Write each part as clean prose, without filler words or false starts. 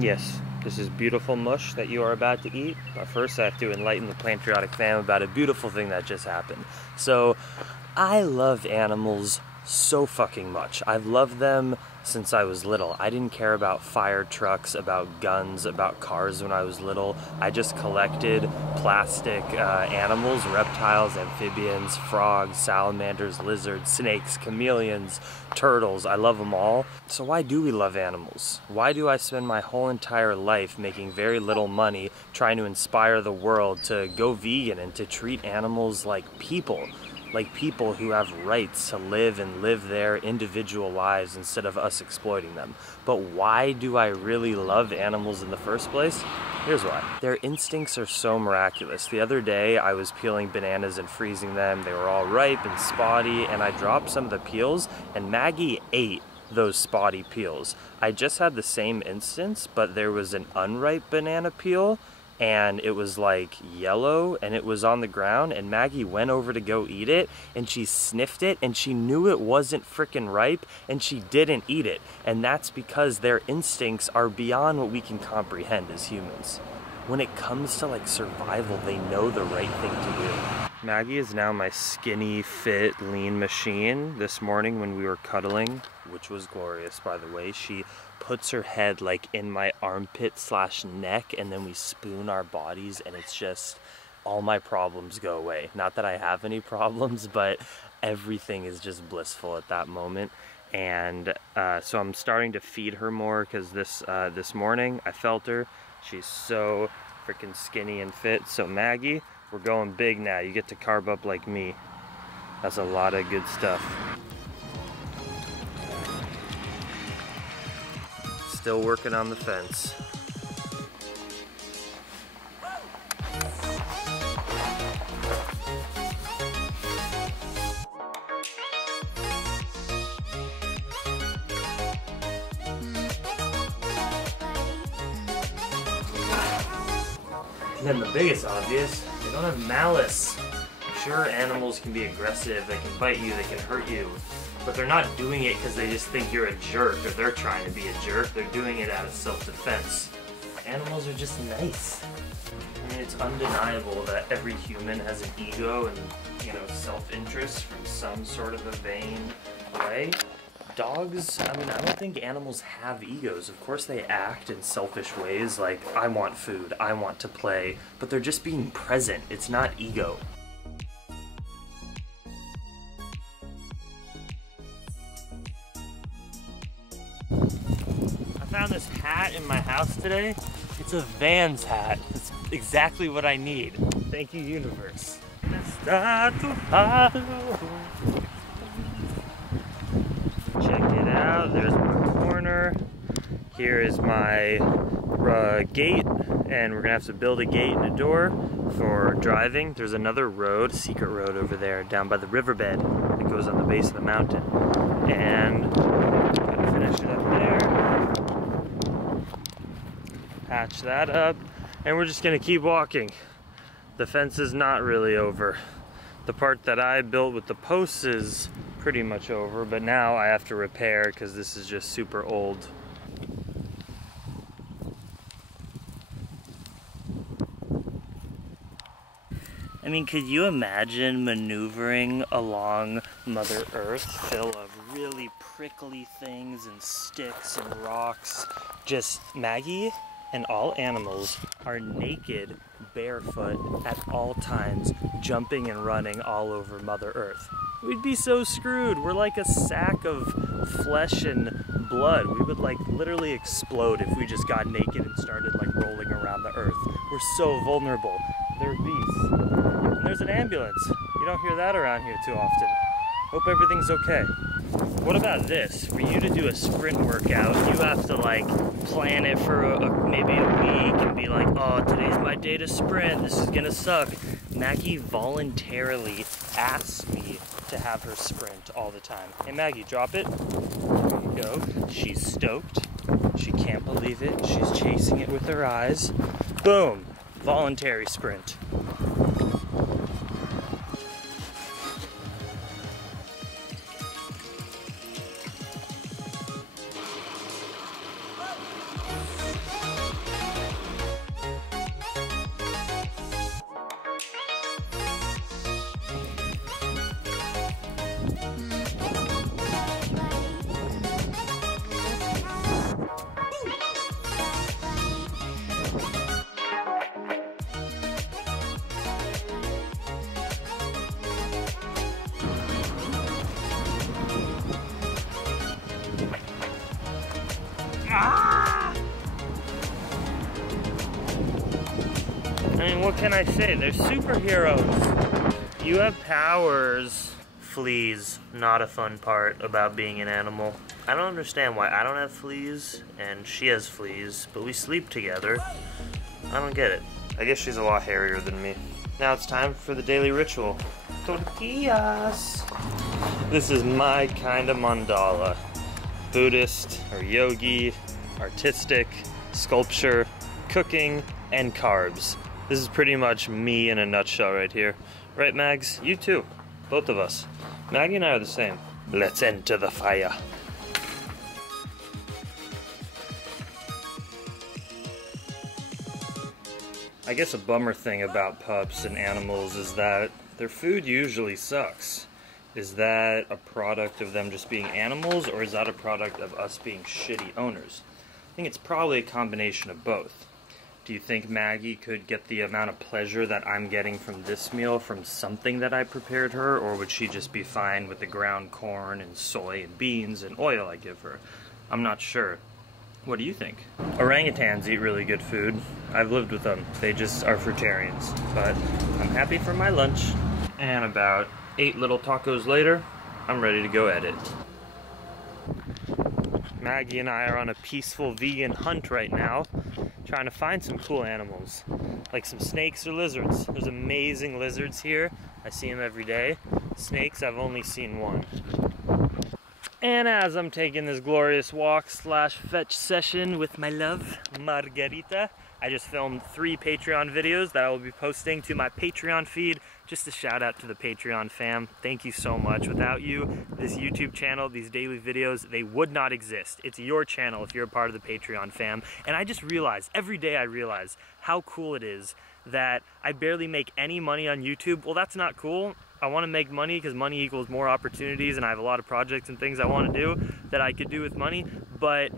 Yes, this is beautiful mush that you are about to eat. But first I have to enlighten the Plantriotic fam about a beautiful thing that just happened. So, I love animals so fucking much. I've loved them since I was little. I didn't care about fire trucks, about guns, about cars when I was little. I just collected plastic animals, reptiles, amphibians, frogs, salamanders, lizards, snakes, chameleons, turtles. I love them all. So why do we love animals? Why do I spend my whole entire life making very little money trying to inspire the world to go vegan and to treat animals like people? Like people who have rights to live and live their individual lives instead of us exploiting them. But why do I really love animals in the first place? Here's why. Their instincts are so miraculous. The other day I was peeling bananas and freezing them. They were all ripe and spotty, and I dropped some of the peels and Maggie ate those spotty peels. I just had the same instance, but there was an unripe banana peel and it was like yellow and it was on the ground, and Maggie went over to go eat it and she sniffed it and she knew it wasn't frickin' ripe and she didn't eat it. And that's because their instincts are beyond what we can comprehend as humans. When it comes to like survival, they know the right thing to do. Maggie is now my skinny, fit, lean machine. This morning when we were cuddling, which was glorious by the way, she puts her head like in my armpit slash neck, and then we spoon our bodies, and it's just, all my problems go away. Not that I have any problems, but everything is just blissful at that moment. And so I'm starting to feed her more because this morning I felt her. She's so freaking skinny and fit. So Maggie, we're going big now. You get to carb up like me. That's a lot of good stuff. Still working on the fence. And then the biggest obvious, they don't have malice. Sure, animals can be aggressive, they can bite you, they can hurt you, but they're not doing it because they just think you're a jerk or they're trying to be a jerk. They're doing it out of self-defense. Animals are just nice. I mean, it's undeniable that every human has an ego and, you know, self-interest from some sort of a vain way. Dogs, I mean, I don't think animals have egos. Of course they act in selfish ways, like, I want food, I want to play, but they're just being present. It's not ego. I found this hat in my house today. It's a Vans hat. It's exactly what I need. Thank you, universe. Check it out, there's my corner. Here is my gate, and we're gonna have to build a gate and a door for driving. There's another road, secret road over there, down by the riverbed that goes on the base of the mountain. And I'm gonna finish it up there, patch that up, and we're just gonna keep walking. The fence is not really over. The part that I built with the posts is pretty much over, but now I have to repair because this is just super old. I mean, could you imagine maneuvering along Mother Earth full of really prickly things and sticks and rocks? Just Maggie and all animals are naked, barefoot at all times, jumping and running all over Mother Earth. We'd be so screwed. We're like a sack of flesh and blood. We would like literally explode if we just got naked and started like rolling around the earth. We're so vulnerable. They're beasts. And there's an ambulance. You don't hear that around here too often. Hope everything's okay. What about this? For you to do a sprint workout, you have to like plan it for maybe a week and be like, oh, today's my day to sprint, this is gonna suck. Maggie voluntarily asks me to have her sprint all the time. Hey Maggie, drop it. There you go. She's stoked. She can't believe it. She's chasing it with her eyes. Boom, voluntary sprint. Ah! I mean, what can I say? They're superheroes. You have powers. Fleas, not a fun part about being an animal. I don't understand why I don't have fleas and she has fleas, but we sleep together. I don't get it. I guess she's a lot hairier than me. Now it's time for the daily ritual. Tortillas! This is my kind of mandala. Buddhist or yogi, artistic, sculpture, cooking, and carbs. This is pretty much me in a nutshell right here. Right, Mags? You too. Both of us. Maggie and I are the same. Let's enter the fire. I guess a bummer thing about pups and animals is that their food usually sucks. Is that a product of them just being animals, or is that a product of us being shitty owners? I think it's probably a combination of both. Do you think Maggie could get the amount of pleasure that I'm getting from this meal from something that I prepared her, or would she just be fine with the ground corn and soy and beans and oil I give her? I'm not sure. What do you think? Orangutans eat really good food. I've lived with them. They just are fruitarians. But I'm happy for my lunch. And about 8 little tacos later, I'm ready to go edit. Maggie and I are on a peaceful vegan hunt right now, trying to find some cool animals, like some snakes or lizards. There's amazing lizards here. I see them every day. Snakes, I've only seen one. And as I'm taking this glorious walk slash fetch session with my love, Margarita, I just filmed 3 Patreon videos that I will be posting to my Patreon feed. Just a shout out to the Patreon fam. Thank you so much. Without you, this YouTube channel, these daily videos, they would not exist. It's your channel if you're a part of the Patreon fam. And I just realized, every day I realize how cool it is that I barely make any money on YouTube. Well, that's not cool. I want to make money because money equals more opportunities, and I have a lot of projects and things I want to do that I could do with money, but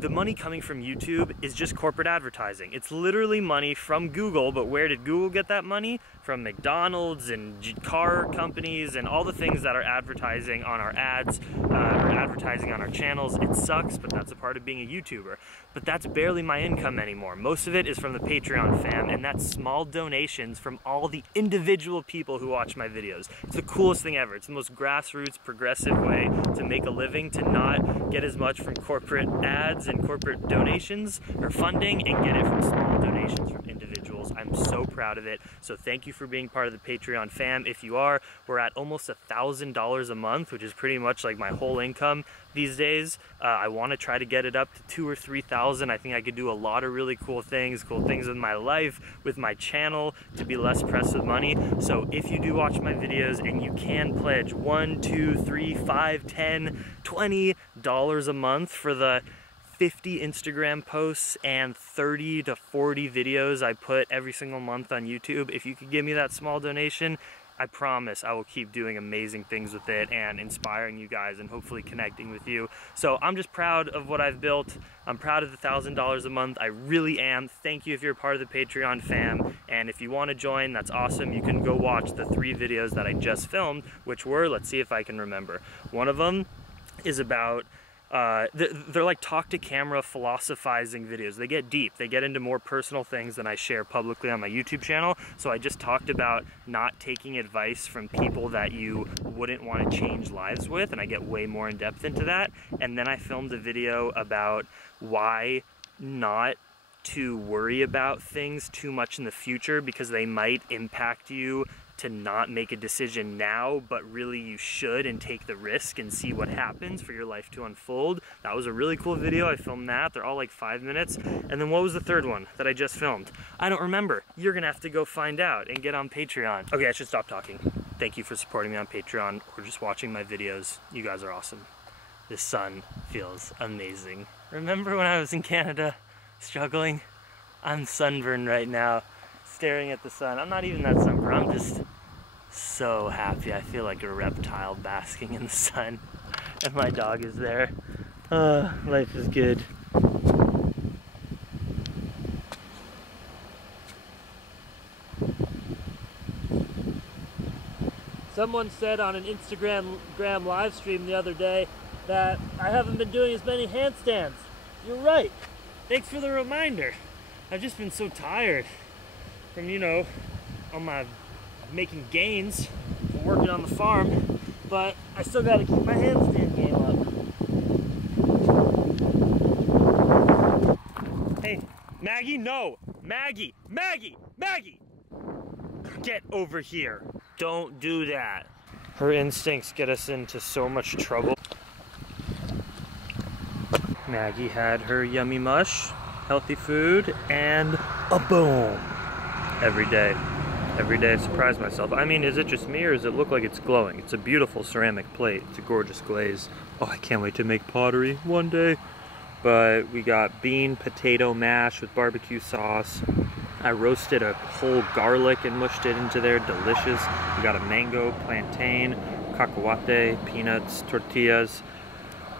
the money coming from YouTube is just corporate advertising. It's literally money from Google, but where did Google get that money? From McDonald's and car companies and all the things that are advertising on our ads, or advertising on our channels. It sucks, but that's a part of being a YouTuber. But that's barely my income anymore. Most of it is from the Patreon fam, and that's small donations from all the individual people who watch my videos. It's the coolest thing ever. It's the most grassroots, progressive way to make a living, to not get as much from corporate ads and corporate donations or funding, and get it from small donations from individuals. I'm so proud of it. So thank you for being part of the Patreon fam. If you are, we're at almost $1,000 a month, which is pretty much like my whole income these days. I want to try to get it up to 2,000 or 3,000. I think I could do a lot of really cool things with my life, with my channel, to be less pressed with money. So if you do watch my videos and you can pledge $1, $2, $3, $5, $10, $20 a month for the 50 Instagram posts and 30 to 40 videos I put every single month on YouTube, if you could give me that small donation, I promise I will keep doing amazing things with it and inspiring you guys and hopefully connecting with you. So I'm just proud of what I've built. I'm proud of the $1,000 a month. I really am. Thank you if you're a part of the Patreon fam. And if you want to join, that's awesome. You can go watch the 3 videos that I just filmed, which were, let's see if I can remember. One of them is about they're like talk to camera philosophizing videos. They get deep. They get into more personal things than I share publicly on my YouTube channel. So I just talked about not taking advice from people that you wouldn't want to change lives with, and I get way more in depth into that. And then I filmed a video about why not to worry about things too much in the future, because they might impact you to not make a decision now, but really you should, and take the risk and see what happens for your life to unfold. That was a really cool video. I filmed that. They're all like 5 minutes. And then what was the third one that I just filmed? I don't remember. You're gonna have to go find out and get on Patreon. Okay, I should stop talking. Thank you for supporting me on Patreon or just watching my videos. You guys are awesome. This sun feels amazing. Remember when I was in Canada struggling? I'm sunburned right now, staring at the sun. I'm not even that sunburned. I'm just so happy. I feel like a reptile basking in the sun. And my dog is there. Life is good. Someone said on an Instagram live stream the other day that I haven't been doing as many handstands. You're right. Thanks for the reminder. I've just been so tired from, you know, on my making gains from working on the farm, but I still gotta keep my handstand game up. Hey, Maggie, no! Maggie! Maggie! Maggie! Get over here. Don't do that. Her instincts get us into so much trouble. Maggie had her yummy mush, healthy food, and a boom. Every day. Every day I surprise myself. I mean, is it just me or does it look like it's glowing? It's a beautiful ceramic plate. It's a gorgeous glaze. Oh, I can't wait to make pottery one day. But we got bean potato mash with barbecue sauce. I roasted a whole garlic and mushed it into there. Delicious. We got a mango, plantain, cacahuate, peanuts, tortillas.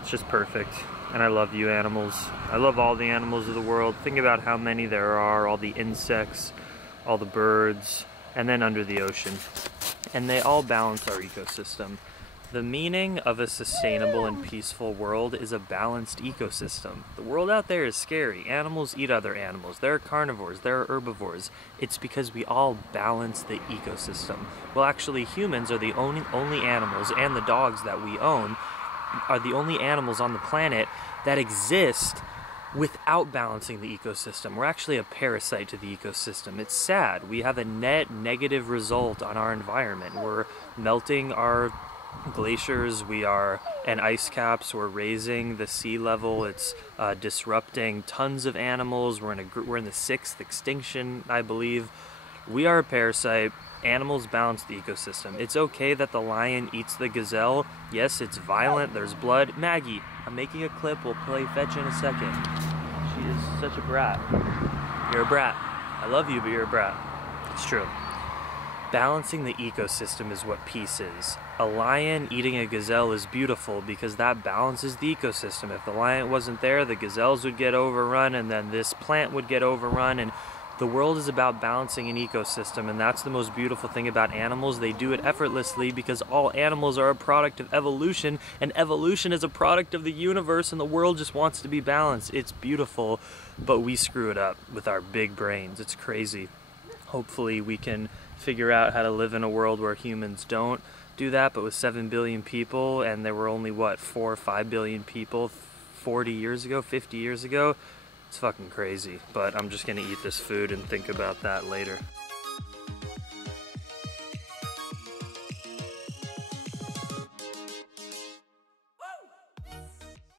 It's just perfect. And I love you animals. I love all the animals of the world. Think about how many there are, all the insects, all the birds, and then under the ocean. And they all balance our ecosystem. The meaning of a sustainable and peaceful world is a balanced ecosystem. The world out there is scary. Animals eat other animals. There are carnivores, there are herbivores. It's because we all balance the ecosystem. Well, actually, humans are the only animals, and the dogs that we own are the only animals on the planet that exist without balancing the ecosystem. We're actually a parasite to the ecosystem. It's sad. We have a net negative result on our environment. We're melting our glaciers, and ice caps, we're raising the sea level. It's disrupting tons of animals. We're in the 6th extinction, I believe. We are a parasite. Animals balance the ecosystem. It's okay that the lion eats the gazelle. Yes, it's violent, there's blood. Maggie, I'm making a clip, we'll play fetch in a second. She is such a brat. You're a brat. I love you, but you're a brat. It's true. Balancing the ecosystem is what peace is. A lion eating a gazelle is beautiful because that balances the ecosystem. If the lion wasn't there, the gazelles would get overrun, and then this plant would get overrun, and the world is about balancing an ecosystem, and that's the most beautiful thing about animals. They do it effortlessly because all animals are a product of evolution, and evolution is a product of the universe, and the world just wants to be balanced. It's beautiful, but we screw it up with our big brains. It's crazy. Hopefully we can figure out how to live in a world where humans don't do that, but with 7 billion people, and there were only, what, 4 or 5 billion people 40 years ago, 50 years ago? It's fucking crazy, but I'm just gonna eat this food and think about that later.